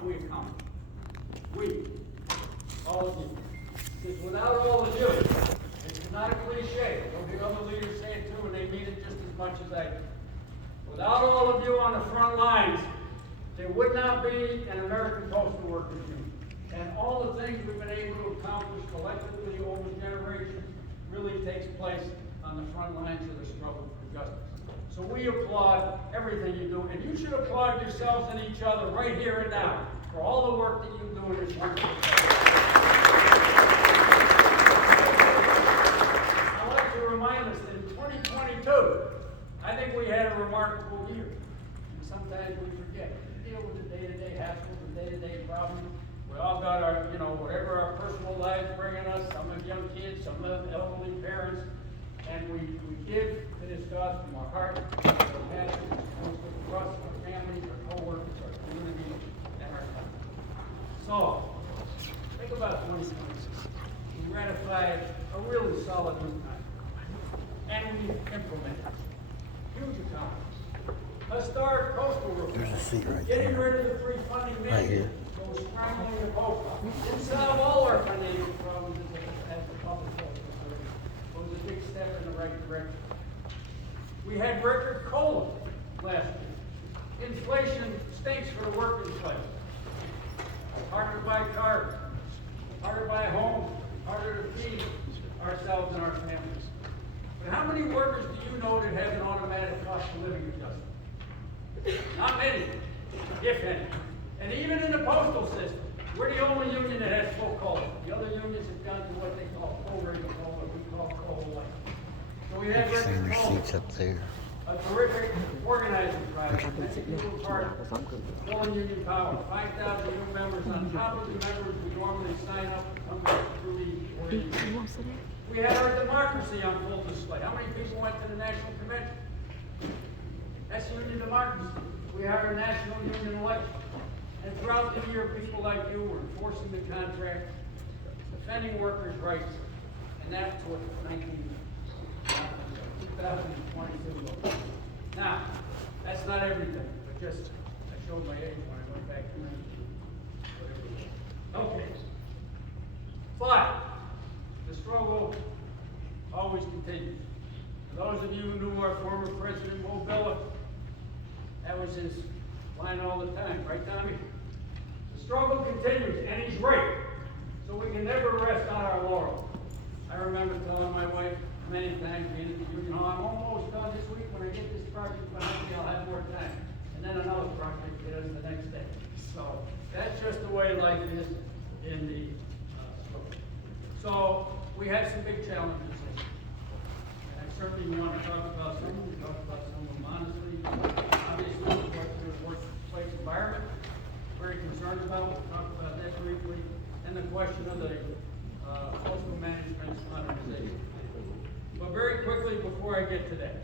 have we accomplished? We, all of you. Because without all of you, it's not a cliche. You'll hear other leaders say it too, and they mean it just as much as I do. Without all of you on the front lines, there would not be an American Postal Workers Union. And all the things we've been able to accomplish collectively over generations really takes place on the front lines of the struggle for justice. So we applaud everything you do, and you should applaud yourselves and each other right here and now for all the work that you do in this wonderful place. I'd like to remind us that in 2022, I think we had a remarkable year. And sometimes we forget. We deal with the day-to-day hassles, the day-to-day problems. We all got our, whatever our personal lives bringing us. Some have young kids, some have elderly parents. And we give to this cause from our heart, our passion, for us, our families, our co-workers, our community, and our country. So, think about 2026. We ratified a really solid new contract. And we implemented huge accomplishments. Historic postal reform. There's a seat right Getting there. rid of the free funding Right mandate. here. Goes strongly in the post office. Didn't solve all our financial problems as the public health authority. It was a big step in the right direction. We had record COLA last year. Inflation stinks for the working class. Harder to buy cars, harder to buy homes, harder to feed ourselves and our families. But how many workers do you know that have an automatic cost of living adjustment? Not many, if any. And even in the postal system, we're the only union that has full COLA. The other unions have gone to what they call prorated COLA, we call COLA light. So we have record Senior COLA. seats up there. A terrific organizing project. Full union power. 5,000 new members on top of the members we normally sign up coming through the organization. We had our democracy on full display. How many people went to the National Convention? That's union democracy. We had our national union election. And throughout the year, people like you were enforcing the contract, defending workers' rights, and that's what 2022. Now, that's not everything, but just, I showed my age when I went back to Okay. But, the struggle always continues. For those of you who knew our former President Mo Bella, that was his line all the time, right, Tommy? The struggle continues, and he's right. So we can never rest on our laurels. I remember telling my wife many times, being at the union hall, I'm almost done this week. When I get this project behind me, I'll have more time. And then another project hit us the next day. So that's just the way life is in the struggle. So we had some big challenges. And I certainly want to talk about some. We talked about some of them honestly. Obviously, the workplace environment, very concerned about. We'll talk about that briefly. And the question of the postal management modernization. But very quickly before I get to that,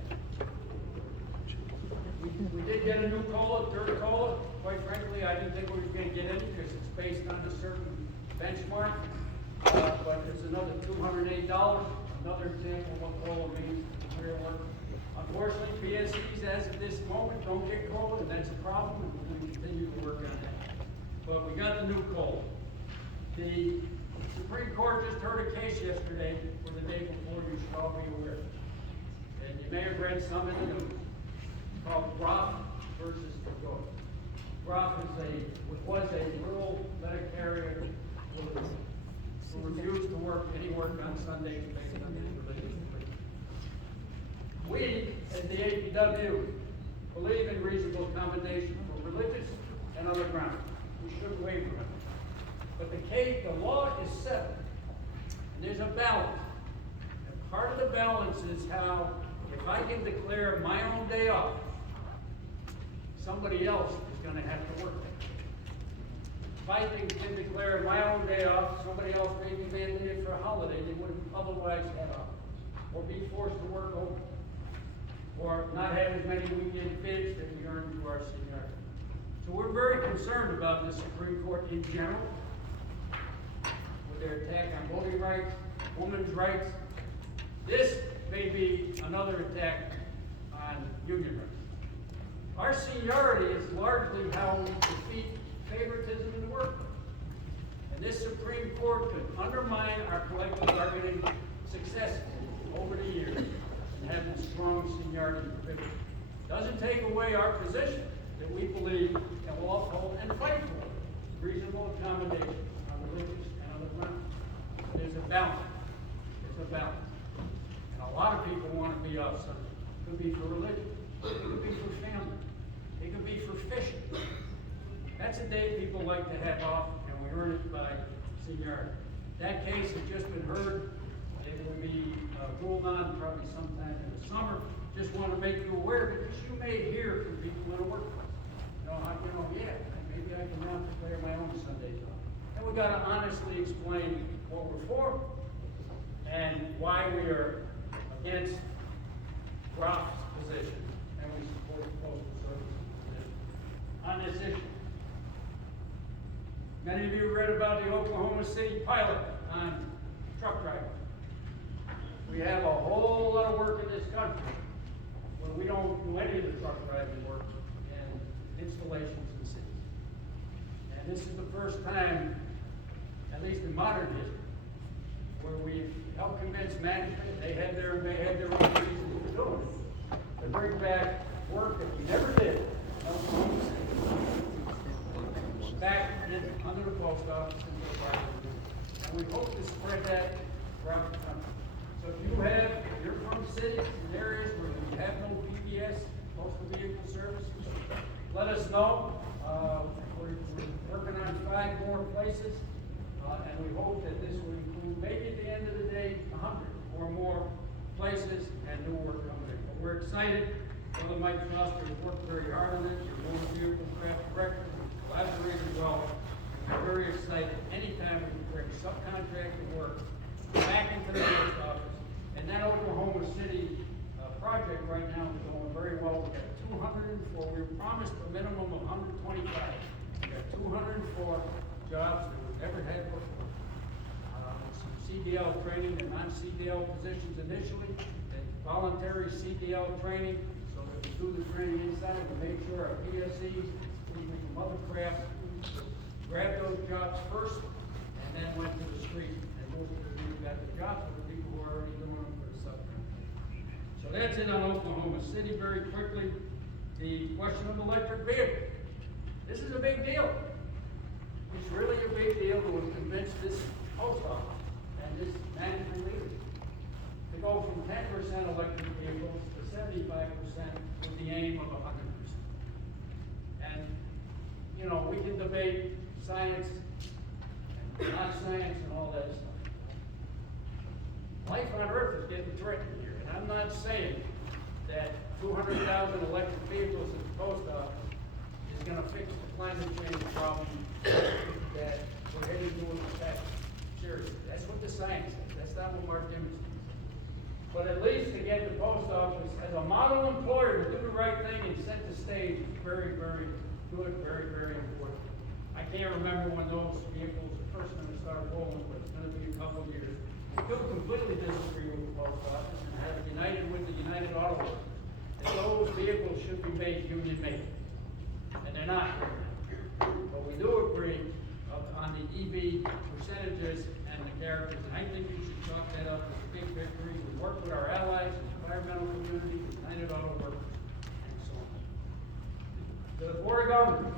we did get a new COLA, third COLA. Quite frankly, I didn't think we were going to get any because it's based on a certain benchmark. But it's another $208, another example of what COLA means to career work. Unfortunately, PSCs as of this moment don't get COLA, and that's a problem, and we're going to continue to work on that. But we got the new COLA. The Supreme Court just heard a case yesterday, or the day before, you should all be aware. And you may have read some in the news. It's called Groff versus Georgia. Groff was a rural letter carrier who refused to work any work on Sundays based on his religious beliefs. We, as the APW, believe in reasonable accommodation for religious and other grounds. We shouldn't waver from it. But the law is settled, and there's a balance. And part of the balance is how, if I can declare my own day off, somebody else is going to have to work that. If I can declare my own day off, somebody else may be mandated for a holiday they wouldn't otherwise have off, or be forced to work over, or not have as many weekend bids that we earn through our seniority. So we're very concerned about the Supreme Court in general, with their attack on voting rights, women's rights. This may be another attack on union rights. Our seniority is largely how we defeat favoritism this Supreme Court could undermine our collective bargaining success over the years and have a strong seniority provision. Doesn't take away our position that we believe and will uphold and fight for reasonable accommodation on religious and other grounds. There's a balance. There's a balance. And a lot of people want to be off Sunday. It could be for religion. It could be for family. It could be for fishing. That's a day people like to have off, and we earn it by seniority. That case has just been heard. It will be ruled on probably sometime in the summer. Just want to make you aware because you may hear from people in the workplace. Yeah, maybe I can now declare my own Sundays off. And we got to honestly explain what we're for and why we are against Groff's position and we support the Postal Service position on this issue. Many of you read about the Oklahoma City pilot on truck drivers. We have a whole lot of work in this country where we don't do any of the truck driving work and installations in cities. And this is the first time, at least in modern history, where we've helped convince management, they had their own reasons for doing it, to bring back work that we never did in Oklahoma City. Back under the post office and the private. And we hope to spread that throughout the country. So if you're from cities and areas where we have no PBS, postal vehicle services, let us know. We're working on 5 more places, and we hope that this will include, maybe at the end of the day, 100 or more places and new work coming in. But we're excited. Brother Mike Foster has worked very hard on it. Your motor vehicle craft director collaborated well. We're very excited. Anytime we can bring subcontractor work back into the post office. And that Oklahoma City project right now is going very well. We got 204. We were promised a minimum of 125. We got 204 jobs that we've never had before. Some CDL training and non-CDL positions initially, and voluntary CDL training, so that we do the training inside and make sure our PSEs, from other crafts, grab those jobs first, and then went to the street. And most of the people got the jobs for the people who are already doing them for the subcontract. So that's it on Oklahoma City. Very quickly, the question of electric vehicles. This is a big deal. It's really a big deal to convince this post office and this management leadership to go from 10% electric vehicles to 75% with the aim of 100%. And we can debate science and not science and all that stuff. Life on Earth is getting threatened here, and I'm not saying that 200,000 electric vehicles at the post office is going to fix the climate change problem that we're heading to in the past. Seriously, that's what the science says. That's not what Mark Diamondstien says. But at least to get the post office as a model employer to do the right thing and set the stage is very, very good, very, very important. I can't remember when those vehicles are first going to start rolling, but it's going to be a couple of years. I do completely disagree with the post office and have united with the United Auto Workers that those vehicles should be made union made. And they're not. But we do agree on the EV percentages and the characters, and I think we should chalk that up as a big victory. We work with our allies, the environmental community, the United Auto Workers, and so on. The Board of Governors.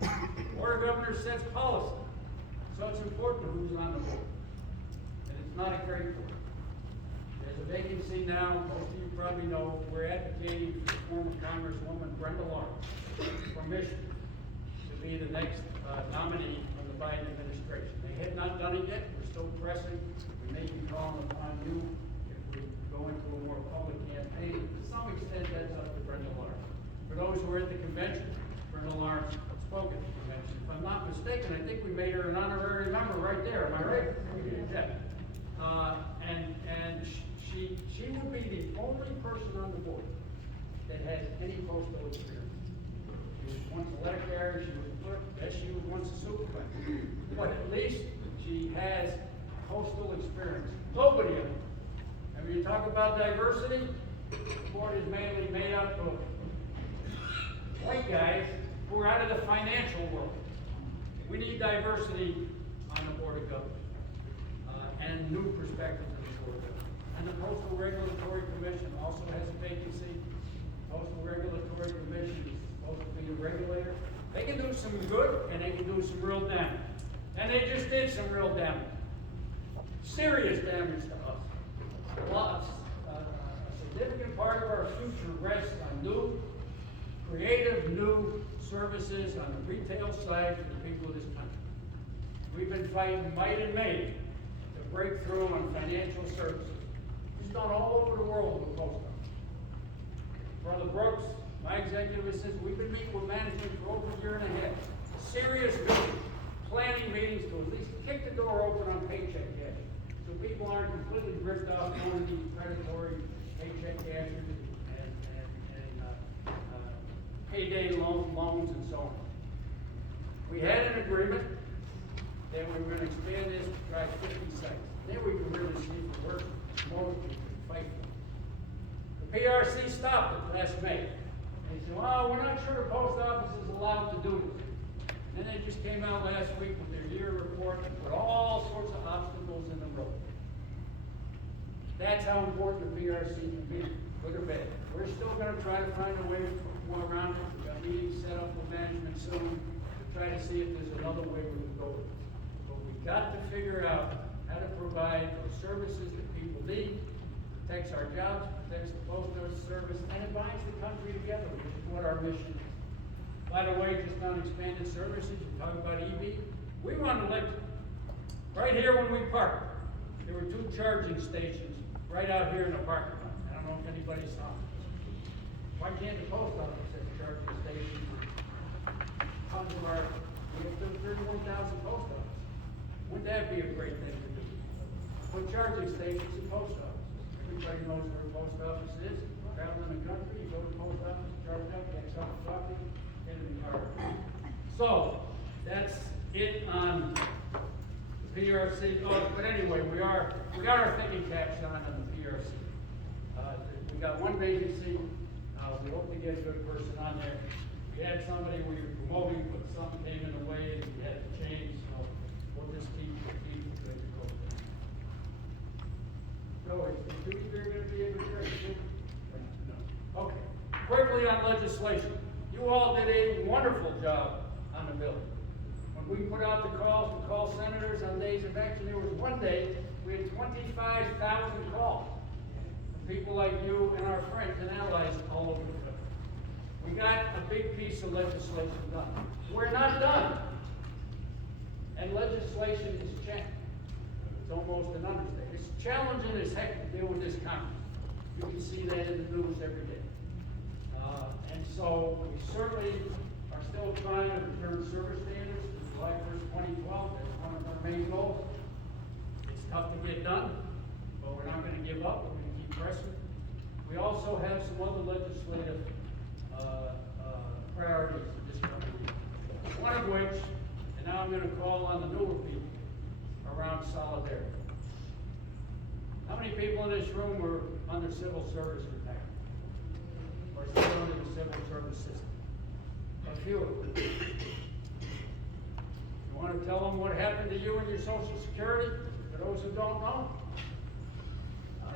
The Board of Governors sets policy, so it's important who's on the board. And it's not a great board. There's a vacancy now, most of you probably know, we're advocating for former Congresswoman Brenda Lawrence permission to be the next nominee from the Biden administration. They have not done it yet. We're still pressing. We may be calling upon you if we go into a more public campaign. To some extent, that's up to Brenda Lawrence. For those who are at the convention, Brenda Lawrence spoke at the convention. If I'm not mistaken, I think we made her an honorary member right there. Am I right? Yeah. And she would be the only person on the board that has any postal experience. She was once a letter carrier, she was a clerk, yes, she was once a supervisor. But at least she has postal experience. Nobody else. And when you talk about diversity, the board is mainly made up of white guys who are out of the financial world. We need diversity on the Board of Governors, and new perspective to the Board of Governors. And the Postal Regulatory Commission also has a vacancy. Postal Regulatory Commission is supposed to be a regulator. They can do some good and they can do some real damage. And they just did some real damage. Serious damage to us. A significant part of our future rests on new, creative new services on the retail side for the people of this country. We've been fighting might and main to break through on financial services. It's done all over the world with the post office. Brother Brooks, my executive assistant, we've been meeting with management for over a year and a half. Serious meetings, planning meetings to at least kick the door open on paycheck cash. So people aren't completely ripped off going to these predatory paycheck cashers and payday loans and so on. We had an agreement that we were going to expand this to try 50 sites. Then we could really see if it worked. More we could fight for. The PRC stopped it last May. And they said, well, we're not sure the post office is allowed to do this. And then they just came out last week with their year report and put all sorts of obstacles in the road. That's how important the PRC can be, good or bad. We're still going to try to find a way to go around it. We've got meetings set up with management soon to try to see if there's another way we can go with it. But we've got to figure out how to provide those services that people need, protects our jobs, protects the postal service, and it binds the country together, which is what our mission is. By the way, just on expanded services, you talk about EV. We run electric. Right here when we park, there were 2 charging stations right out here in the parking lot. I don't know if anybody saw them. Why can't the post office have a charging station? Tons of our, we have 31,000 post offices. Wouldn't that be a great thing to do? Put charging stations in post offices. Everybody knows where a post office is. Travel in the country, you go to the post office, charge up, get some coffee, get in the car. So, that's it on the PRC. Oh, but anyway, we got our thinking caps on the PRC. We got one vacancy. We hope to get a good person on there. We had somebody we were promoting, but something came in the way and we had to change, so we'll just keep good to go. So, is Judy going to be able to hear? No. Okay. Quickly on legislation. You all did a wonderful job on the bill. When we put out the calls to call senators on days of action, there was one day we had 25,000 calls from people like you and our friends and allies all over the country. We got a big piece of legislation done. We're not done. And legislation is challenging. It's almost an understatement. It's challenging as heck to deal with this Congress. You can see that in the news every day. And so we certainly are still trying to return service standards to July 1st, 2012. That's one of our main goals. It's tough to get done, but we're not going to give up. We're going to keep pressing. We also have some other legislative priorities for this country. One of which, and now I'm going to call on the newer people, around solidarity. How many people in this room were under civil service retirement? Or still under the civil service system? A few of them. You want to tell them what happened to you and your Social Security? For those who don't know?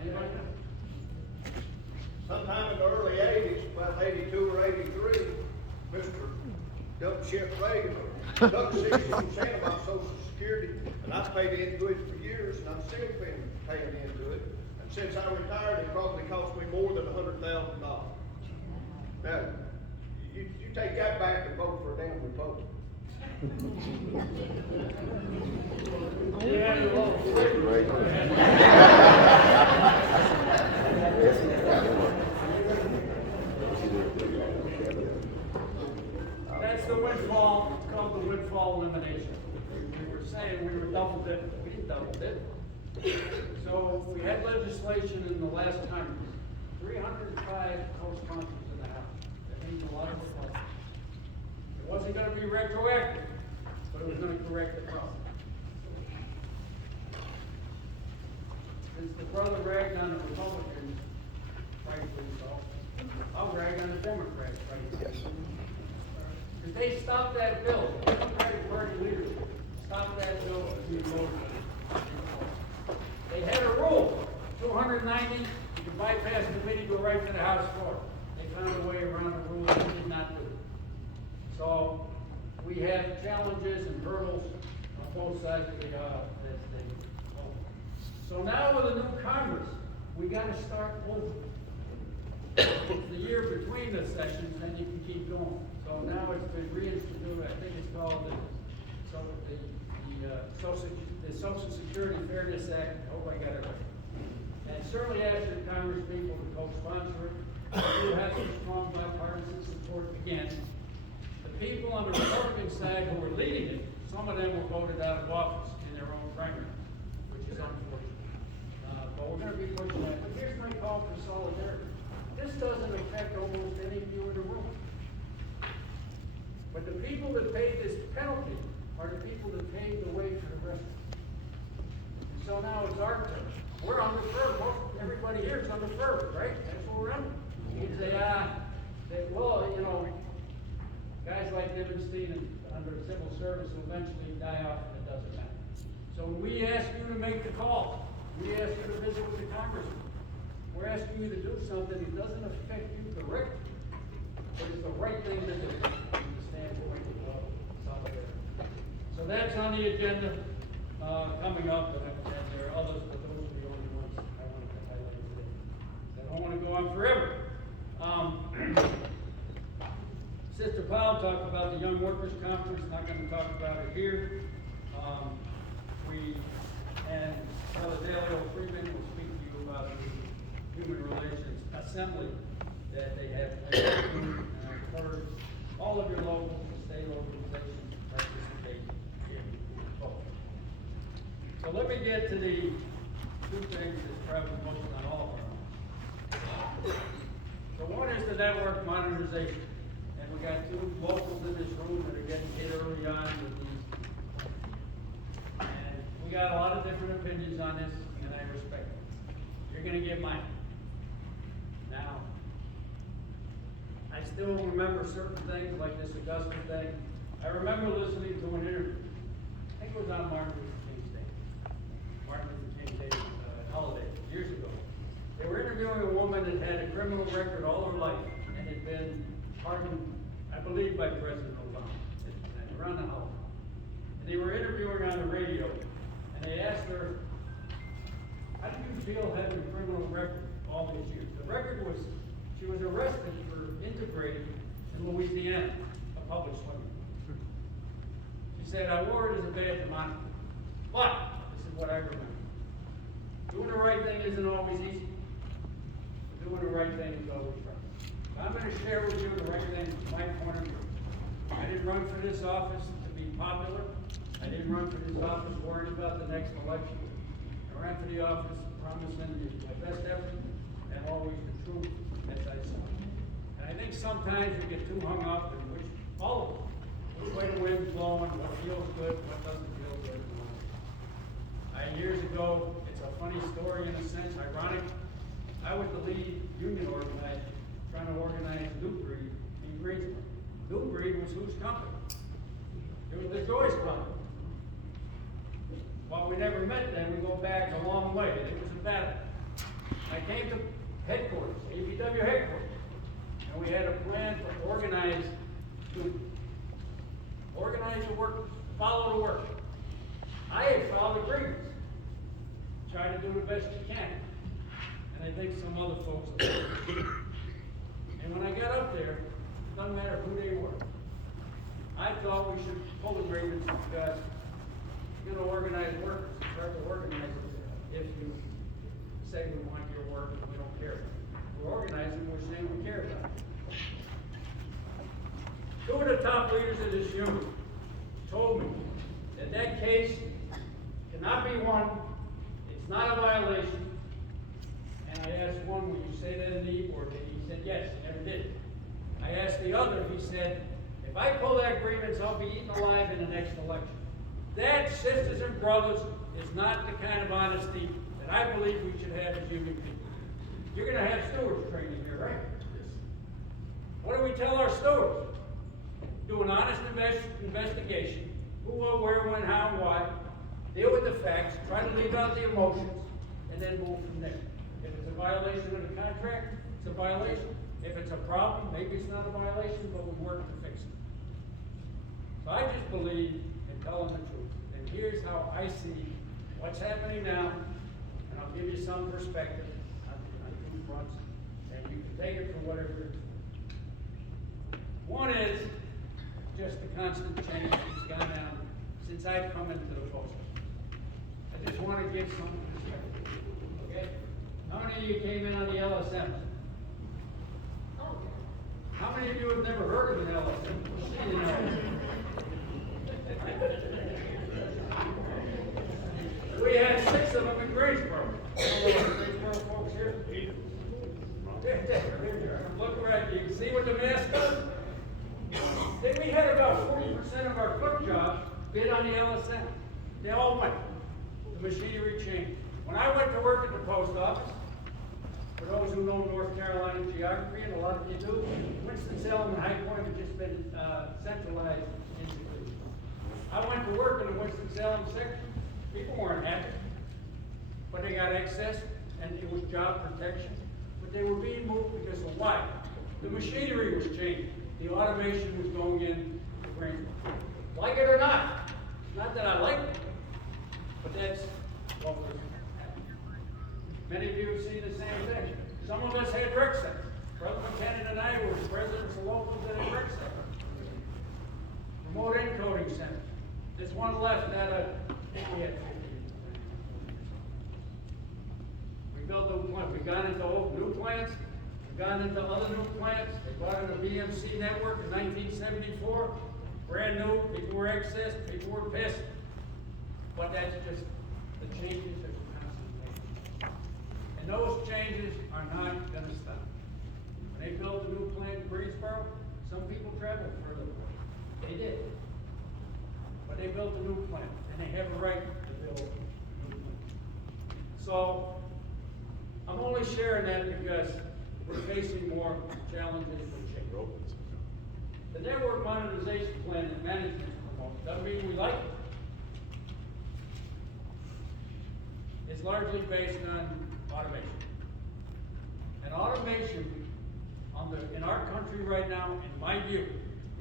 Anybody know? Sometime in the early 80s, about 82 or 83, Mr. Double Shift Reagan took 60% of my Social Security, and I've paid into it for years, and I'm still paying into it. And since I retired, it probably cost me more than $100,000. Now, you take that back and vote for a damn Republican. That's the windfall. It's called the windfall elimination. We were saying we were double dipping. We didn't double dip. So we had legislation in the last Congress. 305 co-sponsors in the House. That means a lot of Republicans. It wasn't going to be retroactive, but it was going to correct the problem. Since the brother ragged on the Republicans, rightfully so, I'll rag on the Democrats, rightfully so. Because they stopped that bill. The Democratic Party leadership stopped that bill have challenges and hurdles on both sides of the aisle as they go. So now with a new Congress, we gotta start over. It's the year between the sessions, then you can keep going. So now it's been reinstituted, I think it's called the Social Security Fairness Act. I hope I got it right. And certainly ask your Congress people to co-sponsor it. We do have some strong bipartisan support again. The people on the Republican side who are leading it, some of them were voted out of office in their own primary, which is unfortunate. But we're gonna be pushing that. But here's my call for solidarity. This doesn't affect almost any of you in the room. But the people that paid this penalty are the people that paved the way for the rest of us. And so now it's our turn. We're on the first. Well, everybody here is on the first, right? That's what we're on. You can say, well, you know, guys like Diamondstien and under civil service will eventually die off and it doesn't matter. So we ask you to make the call. We ask you to visit with the congressman. We're asking you to do something that doesn't affect you directly, but it's the right thing to do from the standpoint of solidarity. So that's on the agenda coming up, and there are others, but those are the only ones I wanted to highlight today. I don't want to go on forever. Sister Powell talked about the Young Workers Conference, not going to talk about it here. And Dalio Freeman will speak to you about the Human Relations Assembly that they have. And I encourage all of your local and state organizations to participate in both. So let me get to the two things that's probably most on all of our minds. So one is the network modernization. And we got two locals in this room that are getting hit early on with these. And we got a lot of different opinions on this, and I respect it. You're gonna get mine. Now, I still remember certain things like this Augusta thing. I remember listening to an interview. I think it was on Martin Luther King's Day. Martin Luther King Day holiday, years ago. They were interviewing a woman that had a criminal record all her life and had been pardoned, I believe, by President Obama around the holiday. And they were interviewing her on the radio, and they asked her, how do you feel having a criminal record all these years? The record was, she was arrested for integrating in Louisiana, a public swimming pool. She said, I wore it as a badge of honor. But, this is what I remember. Doing the right thing isn't always easy. But doing the right thing is always right. I'm going to share with you the right thing from my point of view. I didn't run for this office to be popular. I didn't run for this office worried about the next election. I ran for the office promising my best effort and always the truth as I saw it. And I think sometimes we get too hung up in which, all of us, which way the wind's blowing, what feels good, what doesn't feel good. Years ago, it's a funny story in a sense, ironic. I was the lead union organizer trying to organize New Breed in Greensboro. New Breed was whose company? It was the Joyce company. While we never met then, we go back a long way. It was a battle. I came to headquarters, APW headquarters, and we had a plan to organize the workers, follow the work. I had filed agreements, try to do the best you can, and I think some other folks have. And when I got up there, it doesn't matter who they were. I thought we should pull agreements because you're going to organize workers. It's hard to organize it if you say we want your work and we don't care. We're organizing, we're saying we care about it. Two of the top leaders of this union told me that that case cannot be won, it's not a violation. And I asked one, will you say that in the e-board? And he said yes, he never did. I asked the other, he said, if I pull that agreements, I'll be eaten alive in the next election. That, sisters and brothers, is not the kind of honesty that I believe we should have as union people. You're going to have stewards training here, right? What do we tell our stewards? Do an honest investigation. Who, what, where, when, how, and why. Deal with the facts. Try to leave out the emotions. And then move from there. If it's a violation of the contract, it's a violation. If it's a problem, maybe it's not a violation, but we work to fix it. So I just believe in telling the truth. And here's how I see what's happening now, and I'll give you some perspective on two fronts, and you can take it for whatever. One is just the constant change that's gone on since I've come into the post. I just want to give some perspective. Okay? How many of you came in on the LSM? How many of you have never heard of an LSM? Seen an LSM? We had 6 of them in Greensboro. Greensboro folks here? Look right, you can see what the mask does? Then we had about 40% of our clerk jobs bid on the LSM. They all went. The machinery changed. When I went to work at the post office, for those who know North Carolina geography, and a lot of you do, Winston-Salem and High Point have just been centralized institutions. I went to work in the Winston-Salem section. People weren't happy, but they got excess, and it was job protection. But they were being moved because of why? The machinery was changing. The automation was going in the brain. Like it or not. Not that I like it, but that's what was happening. Many of you have seen the same thing. Some of us had rec centers. Brother McKenna and I were presidents of locals at a rec center. Remote encoding center. There's one left out of, I think we had 50. We built new plants. We've gone into new plants. We've gone into other new plants. They bought in a BMC network in 1974. Brand new. People were excess. People were pissed. But that's just the changes that we're constantly making. And those changes are not going to stop. When they built a new plant in Greensboro, some people traveled further. They did. But they built a new plant, and they have a right to build a new plant. So, I'm only sharing that because we're facing more challenges with change. The network modernization plan that management promotes doesn't mean we like it. It's largely based on automation. And automation in our country right now, in my view,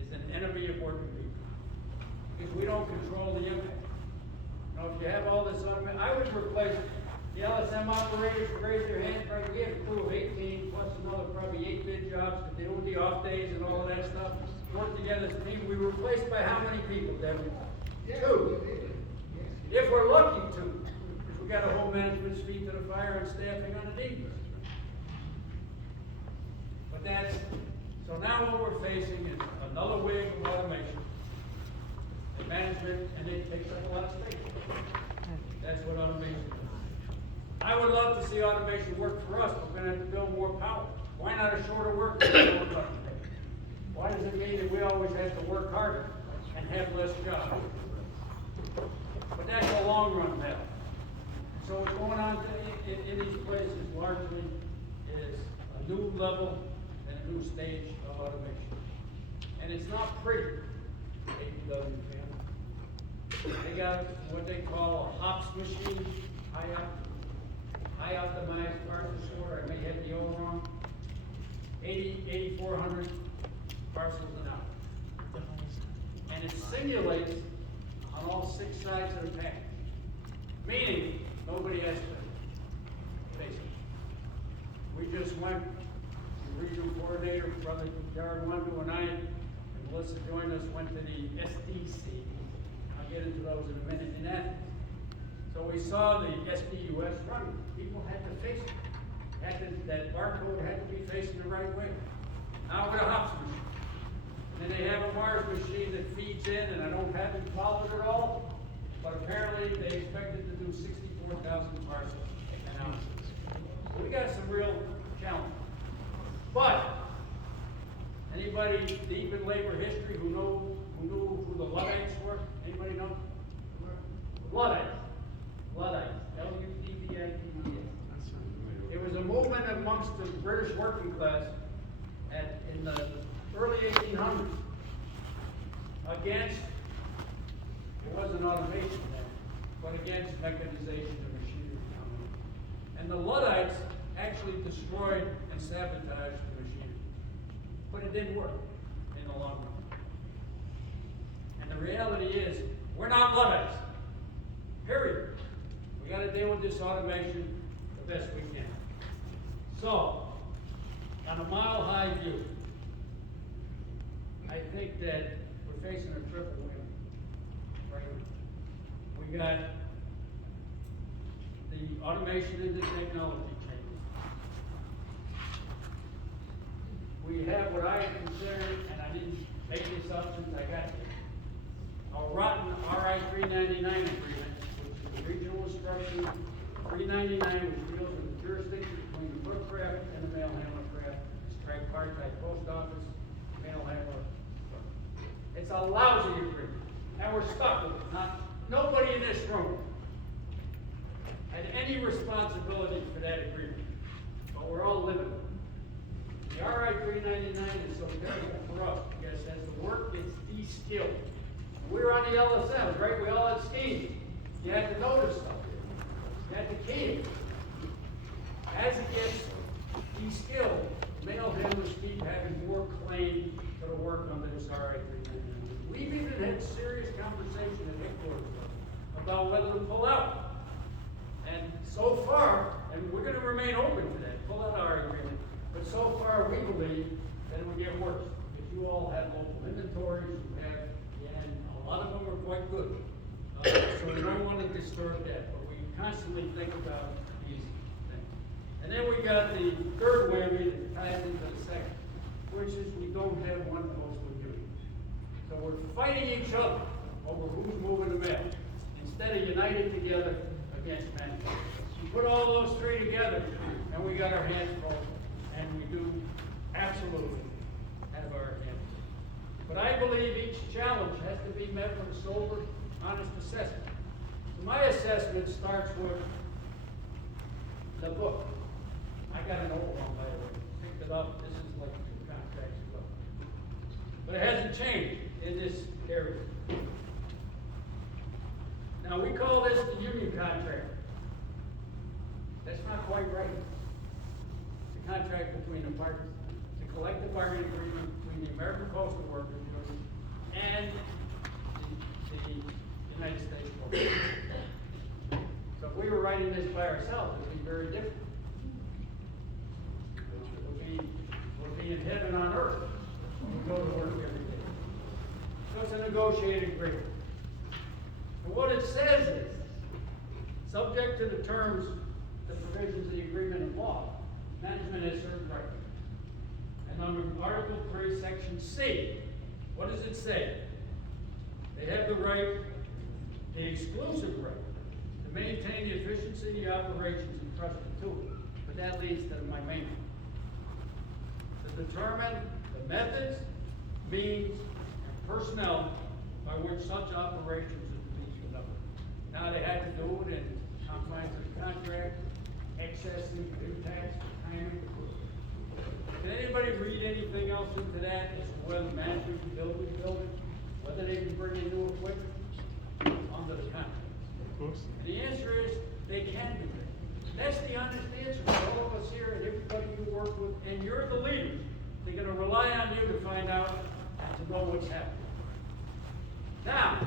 is an enemy of working people. Because we don't control the impact. Now, if you have all this automation, I would replace the LSM operators to raise their hand. Right, we had a crew of 18 plus another probably 8 bid jobs to deal with the off days and all of that stuff. Work together as a team. We were replaced by how many people, Devin? 2. If we're lucky, 2. Because we got to hold management's feet to the fire and staffing on the deep. But that's, so now what we're facing is another wave of automation. And management, and it takes up a lot of space. That's what automation is. I would love to see automation work for us, but we're going to have to build more power. Why not a shorter work week? Why does it mean that we always have to work harder and have less jobs? But that's a long run battle. So what's going on in these places largely is a new level and a new stage of automation. And it's not pretty, APW family. They got what they call a HOPS machine, high optimized parcel sorter. I may have the old wrong. 8,400 parcels an hour. And it simulates on all 6 sides of the package. Meaning, nobody has to face it. We just went, the regional coordinator, Brother Jared Wundu and I, and Melissa joined us, went to the SDC. I'll get into those in a minute in Athens. So we saw the SDUS running. People had to face it. That barcode had to be facing the right way. Now with a HOPS machine. And then they have a Mars machine that feeds in, and I haven't followed it all, but apparently they expected to do 64,000 parcels an hour. So we got some real challenges. But anybody deep in labor history who knew who the Luddites were? Anybody know? Luddites. Luddites. It was a movement amongst the British working class in the early 1800s against, it wasn't automation then, but against mechanization and machinery. And the Luddites actually destroyed and sabotaged the machinery. But it didn't work in the long run. And And the reality is, we're not Luddites. Period. We gotta deal with this automation the best we can. So, on a mile-high view, I think that we're facing a triple win. Right? We got the automation and the technology changes. We have what I consider, and I didn't make this up since I got here, a rotten RI 399 agreement, which is a regional instruction 399, which deals with the jurisdiction between the foot craft and the mail handler craft, tripartite post office, mail handler. It's a lousy agreement, and we're stuck with it. Nobody in this room had any responsibility for that agreement, but we're all living with it. The RI 399 is so difficult for us because as the work gets de-skilled, we were on the LSMs, right? We all had schemes. You had to notice stuff. You had to key it. As it gets de-skilled, mail handlers keep having more claim to the work under this RI 399. We've even had serious conversation at headquarters about whether to pull out. And so far, and we're going to remain open to that, pull out our agreement, but so far we believe that it would get worse. Because you all have local inventories, you have, and a lot of them are quite good. So we don't want to disturb that, but we constantly think about these things. And then we got the third whammy that ties into the second, which is we don't have one postal union. So we're fighting each other over who's moving the mail, instead of united together against management. You put all those three together, and we got our hands full, and we do absolutely have our hands full. But I believe each challenge has to be met with a sober, honest assessment. So my assessment starts with the book. I got an old one, by the way. Picked it up. This is like 2 contracts ago. But it hasn't changed in this area. Now, we call this the union contract. That's not quite right. It's a contract between the parties. It's a collective bargaining agreement between the American Postal Workers Union and the United States Postal Service. So if we were writing this by ourselves, it would be very different. We'll be in heaven on earth when we go to work every day. So it's a negotiated agreement. And what it says is, subject to the terms, the provisions of the agreement and law, management has certain rights. And under Article 3, Section C, what does it say? They have the right, the exclusive right, to maintain the efficiency of the operations entrusted to it. But that leads to my main point. To determine the methods, means, and personnel by which such operations is to be conducted. Now, they had to do it in confines of the contract, excesses, impacts, timing. Can anybody read anything else into that as to whether management can build the building, whether they can bring in new equipment under the contract? Of course. And the answer is they can do that. That's the honest answer for all of us here and everybody you work with, and you're the leaders. They're going to rely on you to find out and to know what's happening. Now,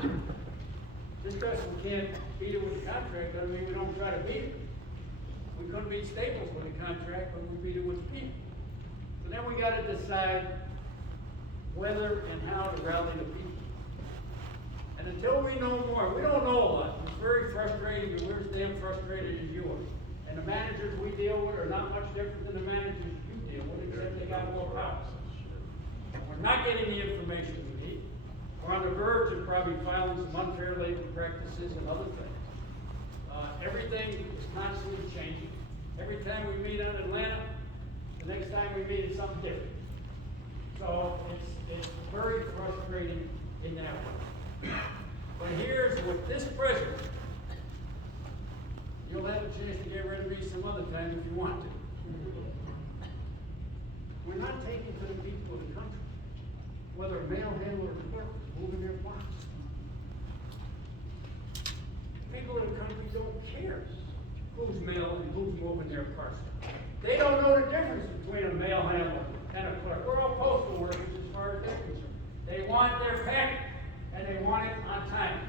just because we can't beat it with the contract doesn't mean we don't try to beat it. We couldn't beat Staples with a contract, but we beat it with people. So then we got to decide whether and how to rally the people. And until we know more, we don't know a lot. It's very frustrating, and we're as damn frustrated as you are. And the managers we deal with are not much different than the managers you deal with, except they got more power. We're not getting the information we need. We're on the verge of probably filing some unfair labor practices and other things. Everything is constantly changing. Every time we meet on Atlanta, the next time we meet is something different. So it's very frustrating in that way. But here's what this president, you'll have a chance to get rid of me some other time if you want to. We're not taking to the people of the country, whether a mail handler or clerk is moving their box. People in the country don't care who's mailing and who's moving their parcel. They don't know the difference between a mail handler and a clerk. We're all postal workers as far as they're concerned. They want their packet, and they want it on time.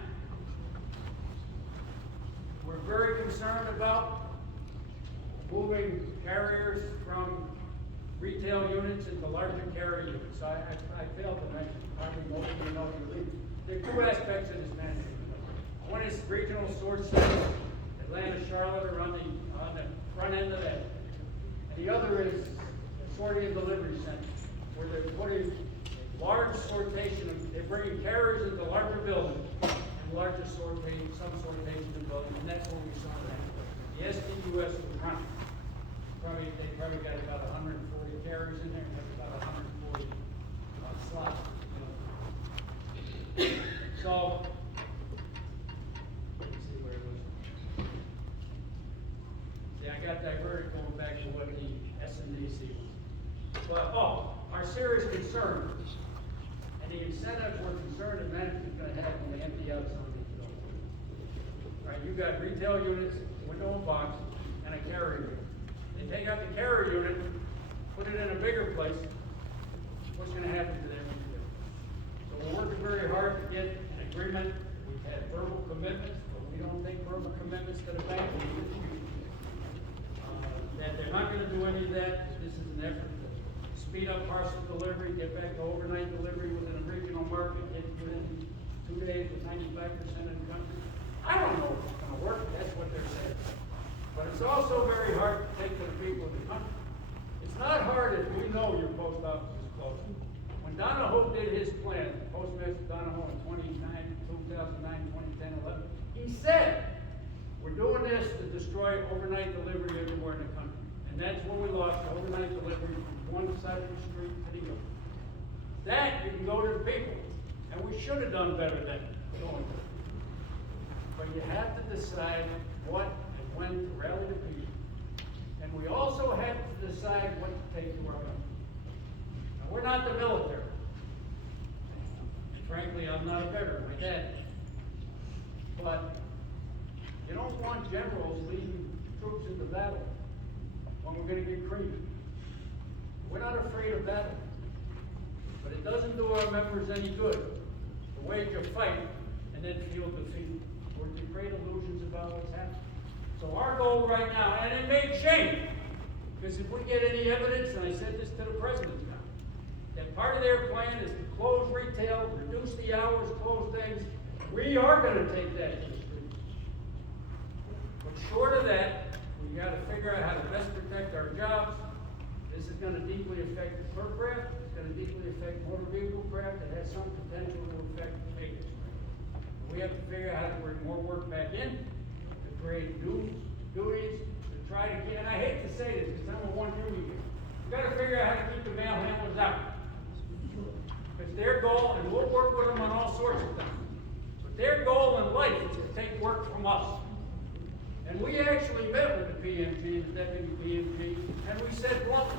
We're very concerned about moving carriers from retail units into larger carrier units. I failed to mention, probably most of you know, there are two aspects of this management. One is regional sort centers, Atlanta, Charlotte are on the front end of that. And the other is sorting and delivery centers, where they're putting large sortation, they're bringing carriers into larger buildings and larger sortation, some sortation in buildings, and that's what we saw that. The SDUS was running. They probably got about 140 carriers in there and have about 140 slots. So, let me see where it was. See, I got diverted going back to what the SNDC was. But, our serious concern, and the incentives we're concerned that management's gonna have when they empty out some of these buildings. Right, you got retail units, window and box, and a carrier unit. They take out the carrier unit, put it in a bigger place, what's gonna happen to them? So we're working very hard to get an agreement. We've had verbal commitments, but we don't take verbal commitments to the bank. That they're not gonna do any of that. This is an effort to speed up parcel delivery, get back to overnight delivery within a regional market, get within 2 days with 95% of the country. I don't know if it's gonna work, that's what they're saying. But it's also very hard to take to the people of the country. It's not hard if we know your post office is closed. When Donahoe did his plan, Postmaster Donahoe in 2009, 2010, 11, he said, we're doing this to destroy overnight delivery everywhere in the country. And that's when we lost overnight delivery from one side of the street to the other. That you can go to the people. And we should have done better than going to the people. But you have to decide what and when to rally the people. And we also have to decide what to take to our own. Now, we're not the military. And frankly, I'm not a veteran, my dad. But you don't want generals leading troops into battle when we're going to get creamed. We're not afraid of battle. But it doesn't do our members any good to wage a fight and then feel defeated or to create illusions about what's happening. So our goal right now, and it may change, because if we get any evidence, and I said this to the president now, that part of their plan is to close retail, reduce the hours, close things, we are going to take that to the streets. But short of that, we got to figure out how to best protect our jobs. This is going to deeply affect the per craft. It's going to deeply affect motor vehicle craft. It has some potential to affect the maintenance craft. We have to figure out how to bring more work back in, to create new duties, to try to get, and I hate to say this because I'm a one duty here. We've got to figure out how to keep the mail handlers out. Because their goal, and we'll work with them on all sorts of things, but their goal in life is to take work from us. And we actually met with the PMG, the deputy PMG, and we said, well,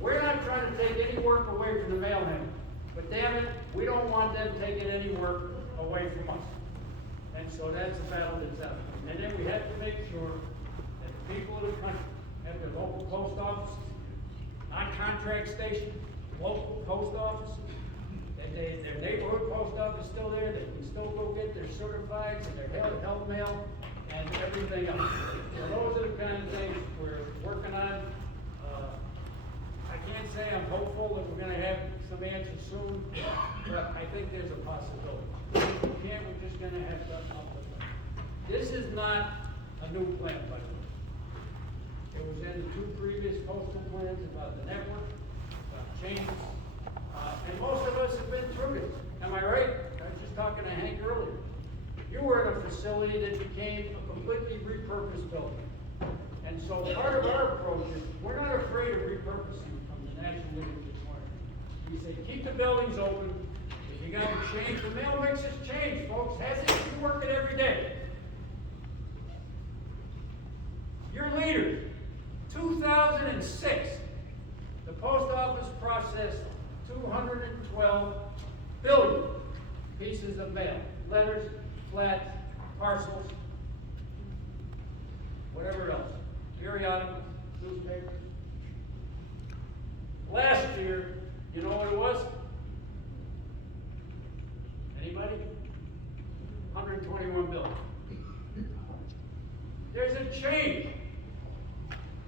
we're not trying to take any work away from the mail handler, but damn it, we don't want them taking any work away from us. And so that's the battle that's out there. And then we have to make sure that the people of the country have their local post offices, on-contract stations, local post offices, that their neighborhood post office is still there, they can still go get their certifieds and their health mail and everything else. So those are the kind of things we're working on. I can't say I'm hopeful that we're going to have some answers soon, but I think there's a possibility. If we can't, we're just going to have to up with it. This is not a new plan, by the way. It was in the 2 previous postal plans about the network, about changes, and most of us have been through this. Am I right? I was just talking to Hank earlier. You were in a facility that became a completely repurposed building. And so part of our approach is we're not afraid of repurposing from the National League of Detroit. We say keep the buildings open. If you got to change, the mail mix has changed, folks. Hasn't it? You work it every day. Your leaders, 2006, the post office processed 212 billion pieces of mail, letters, flats, parcels, whatever else, periodicals, newspapers. Last year, you know what it was? Anybody? $221 billion. There's a change.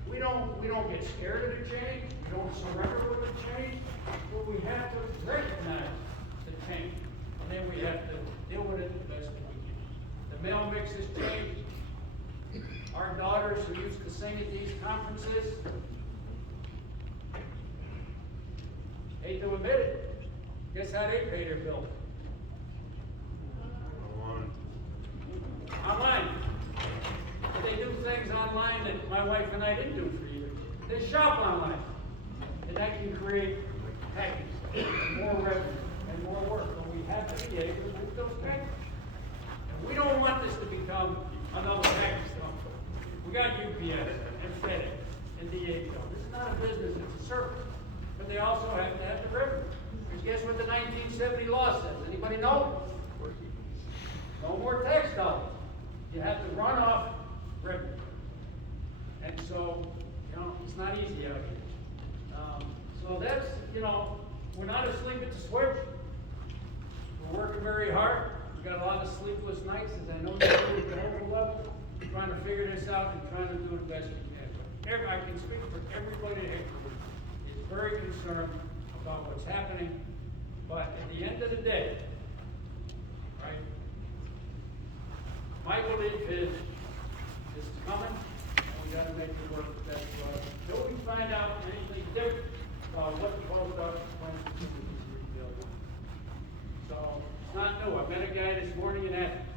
We don't get scared of the change. We don't surrender with the change. But we have to recognize the change. And then we have to deal with it the best we can. The mail mix has changed. Our daughters who used to sing at these conferences, hate to admit it, guess how they pay their bill? Online. But they do things online that my wife and I didn't do for years. They shop online. And that can create package, and more revenue, and more work. But we have to be able to make those packages. And we don't want this to become another package company. We got UPS and FedEx and DHL. This is not a business, it's a service. But they also have to have the revenue. Because guess what the 1970 law says? Anybody know? No more tax dollars. You have to run off revenue. And so, it's not easy out here. So that's, we're not asleep at the switch. We're working very hard. We've got a lot of sleepless nights, as I know you do at the local level, trying to figure this out and trying to do the best we can. I can speak for everybody here. Is very concerned about what's happening, but at the end of the day, right, my belief is coming, and we gotta make it work the best for us. Until we find out anything different about what the post office plans to do with this rebuild. So, it's not new. I met a guy this morning in Athens.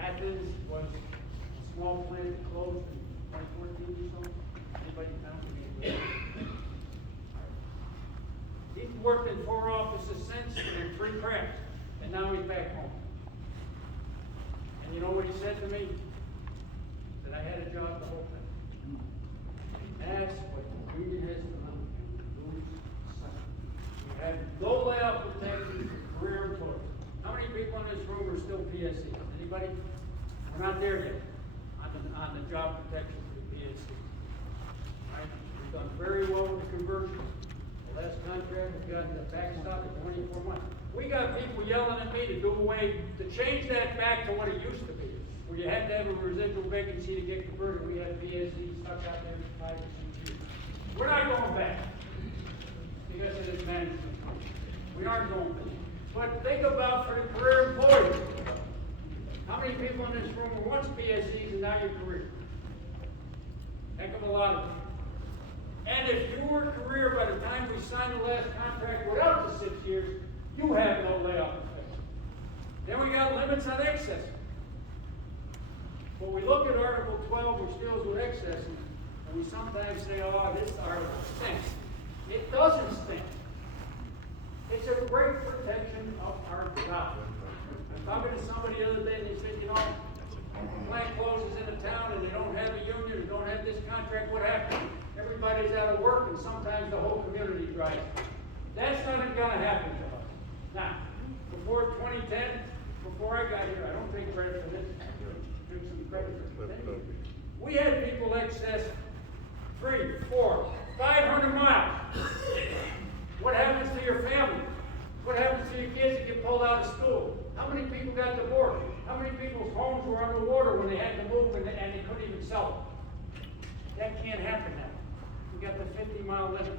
Athens was a small plant that closed in 2014 or something. Anybody found me? He's worked in 4 offices since and 3 crafts, and now he's back home. And you know what he said to me? That I had a job the whole time. That's what the union has to do. Lose sight. We have no layoff protection for career employees. How many people in this room are still PSC? Anybody? We're not there yet on the job protection for the PSC. Right? We've done very well with the conversion. The last contract, we've gotten the backstop at 24 months. We got people yelling at me to do away, to change that back to what it used to be, where you had to have a residual vacancy to get converted. We had PSC stuck out there for 5 or 6 years. We're not going back because of this management. We aren't going back. But think about for the career employees. How many people in this room were once PSCs and now your career? Heck of a lot of them. And if you were career by the time we signed the last contract without the 6 years, you have no layoff effect. Then we got limits on excess. When we look at Article 12, which deals with excess, and we sometimes say, oh, this article stinks. It doesn't stink. It's a great protection of our job. I was talking to somebody the other day, and they said, the plant closes in a town and they don't have a union, or don't have this contract, what happens? Everybody's out of work, and sometimes the whole community dries. That's not going to happen to us. Now, before 2010, before I got here, I don't take credit for this. I took some credit for this. We had people excess 300, 400, 500 miles. What happens to your family? What happens to your kids that get pulled out of school? How many people got divorced? How many people's homes were underwater when they had to move and they couldn't even sell them? That can't happen now. We got the 50-mile limit.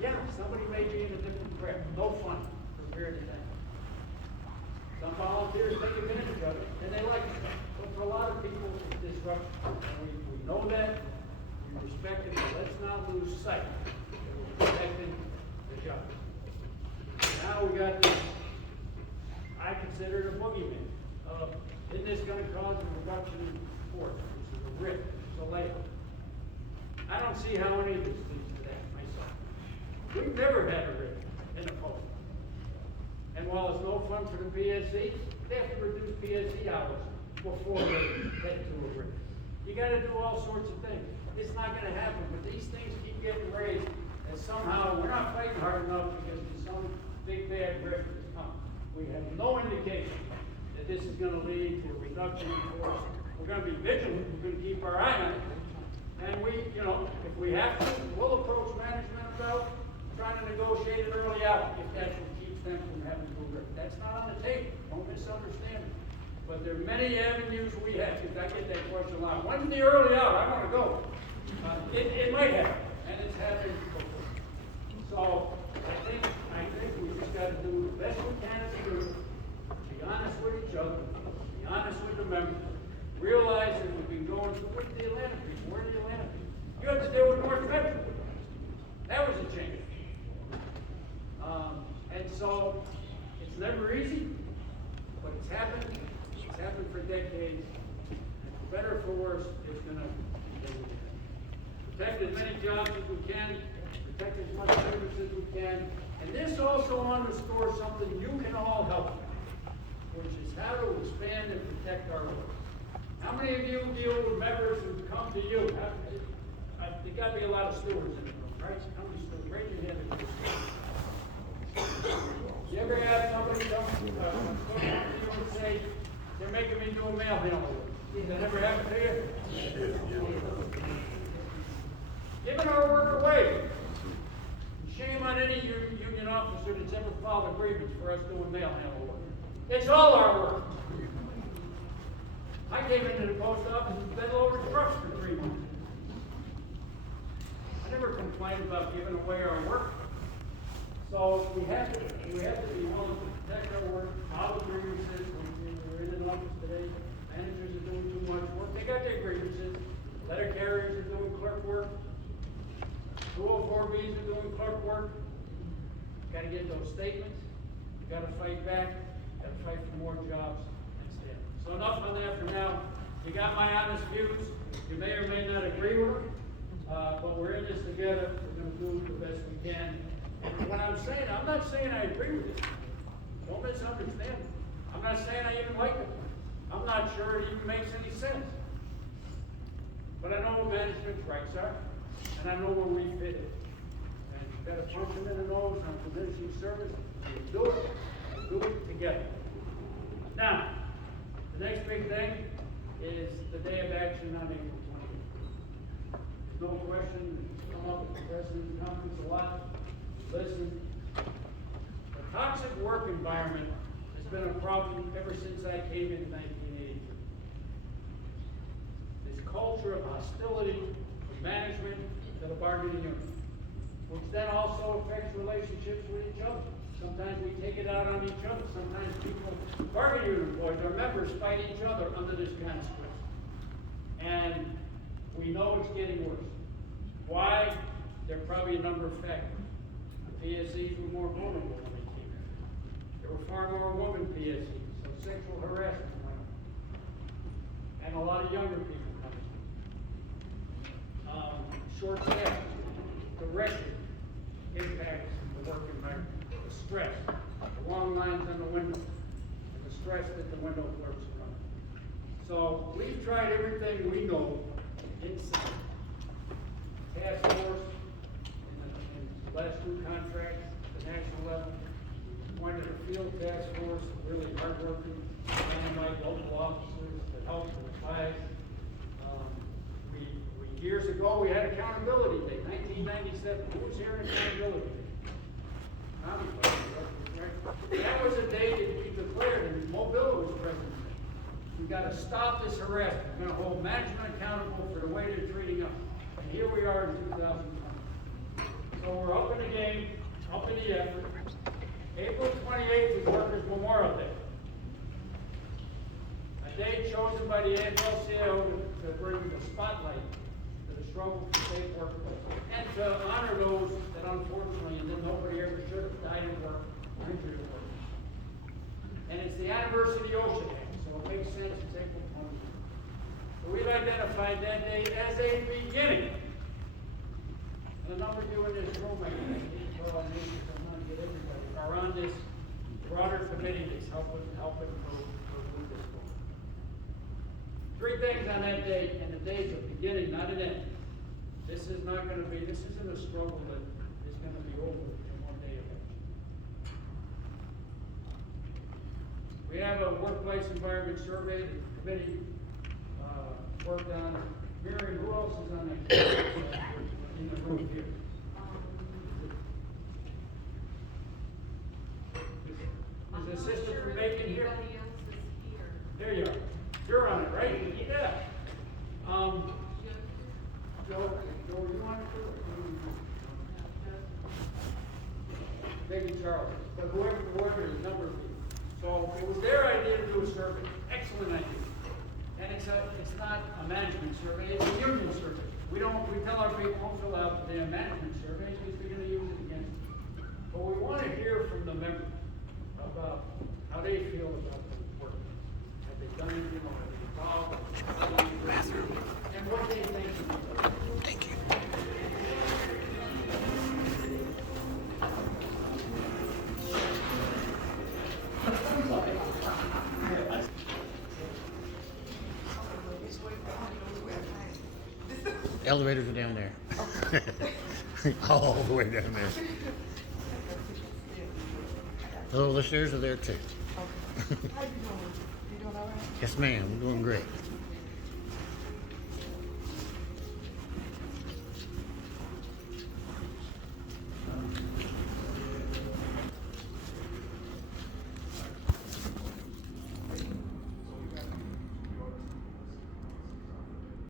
Yeah, somebody may be in a different craft. No fun for a period of time. Some volunteers take advantage of it, and they like it. But for a lot of people, it's disruption. We know that, we respect it, but let's not lose sight that we're protecting the job. Now we got this, I consider it a boogeyman. Isn't this going to cause a reduction in force? This is a rip, it's a layoff. I don't see how any of this leads to that myself. We've never had a rip in a post. And while it's no fun for the PSC, they have to reduce PSC hours before they head to a rip. You got to do all sorts of things. It's not going to happen, but these things keep getting raised, and somehow we're not fighting hard enough because there's some big bad rip that's coming. We have no indication that this is going to lead to a reduction in force. We're going to be vigilant. We're going to keep our eye on it. And we, if we have to, we'll approach management about trying to negotiate it early out if that's what keeps them from having to go rip. That's not on the table. Don't misunderstand it. there are many avenues we have, because I get that question a lot. When's the early out? I want to go. It might happen, and it's happened before. So I think we just got to do the best we can as a group. Be honest with each other. Be honest with the members. Realize that we've been going through with the Atlanta people. Where are the Atlanta people? You have to deal with North Metro. That was a change. And so it's never easy, but it's happened. It's happened for decades. And for better or for worse, it's going to continue. Protect as many jobs as we can. Protect as much service as we can. And this also underscores something you can all help with, which is how to expand and protect our work. How many of you deal with members who come to you? There got to be a lot of stewards in the room, right? How many stewards? Raise your hand if you're a steward. You ever have somebody come to you and say, they're making me do a mail handler? Did that ever happen to you? Giving our work away. Shame on any union officer that's ever filed a grievance for us doing mail handler work. It's all our work. I came into the post office and been over trucks for 3 months. I never complained about giving away our work. So we have to be willing to protect our work, file grievances. We're in an office today. Managers are doing too much work. They got their grievances. Letter carriers are doing clerk work. 204Bs are doing clerk work. Got to get those statements. You got to fight back. Got to fight for more jobs and stand. So enough on that for now. You got my honest views. You may or may not agree with them, but we're in this together. We're going to do the best we can. And what I'm saying, I'm not saying I agree with it. Don't misunderstand me. I'm not saying I even like it. I'm not sure it even makes any sense. But I know what management's rights are, and I know where we fit it. And you've got to punch them in the nose on diminishing service. We'll do it. We'll do it together. Now, the next big thing is the day of action on April 20th. There's no question, it's come up at the President's Conference a lot. Listen, the toxic work environment has been a problem ever since I came in 1982. This culture of hostility from management to the bargaining unit, which then also affects relationships with each other. Sometimes we take it out on each other. Sometimes people, bargaining unit employees, our members fight each other under this kind of stress. And we know it's getting worse. Why? There are probably a number of factors. PSCs were more vulnerable when they came in. There were far more women PSCs, so sexual harassment went up. And a lot of younger people coming. Short staff directly impacts the work environment. The stress, the long lines on the window, and the stress that the window clerks are running. So we've tried everything we know inside. Task force, last 2 contracts at the national level. We appointed a field task force, really hardworking, dynamite local officers that helped with advise. Years ago, we had accountability day, 1997. Who was here in accountability day? Right? That was a day that we declared, and Mobile was president. We got to stop this harassment. We're going to hold management accountable for the way they're treating us. And here we are in 2020. So we're up in the game, up in the effort. April 28th is Workers' Memorial Day. A day chosen by the AFL-CIO to bring the spotlight to the struggle for safe workplace and to honor those that unfortunately, and then nobody ever should have died at work or injured at work. And it's the anniversary of the OSHA Act, so it makes sense it's April 28th. So we've identified that day as a beginning. And a number of you in this room, I think, I'm going to get everybody, are on this broader committee that's helping move this forward. 3 things on that day, and the day's a beginning, not an end. This isn't a struggle that is going to be over in one day of action. We have a workplace environment survey that the committee worked on. Miriam, who else is on that in the room here? Is the assistant from Macon here? Everybody else is here. There you are. You're on it, right? Yeah. Joe, you want to do it? Maybe Charlie, but whoever is number of you. So it was their idea to do a survey. Excellent idea. And it's not a management survey, it's a union survey. We tell our people don't fill out their management surveys because we're gonna use it again. But we want to hear from the members about how they feel about the work. Have they done anything, or have they involved? And what they think. Thank you. Elevators are down there. All the way down there. Oh, the stairs are there too. How you doing? You doing all right? Yes, ma'am. I'm doing great.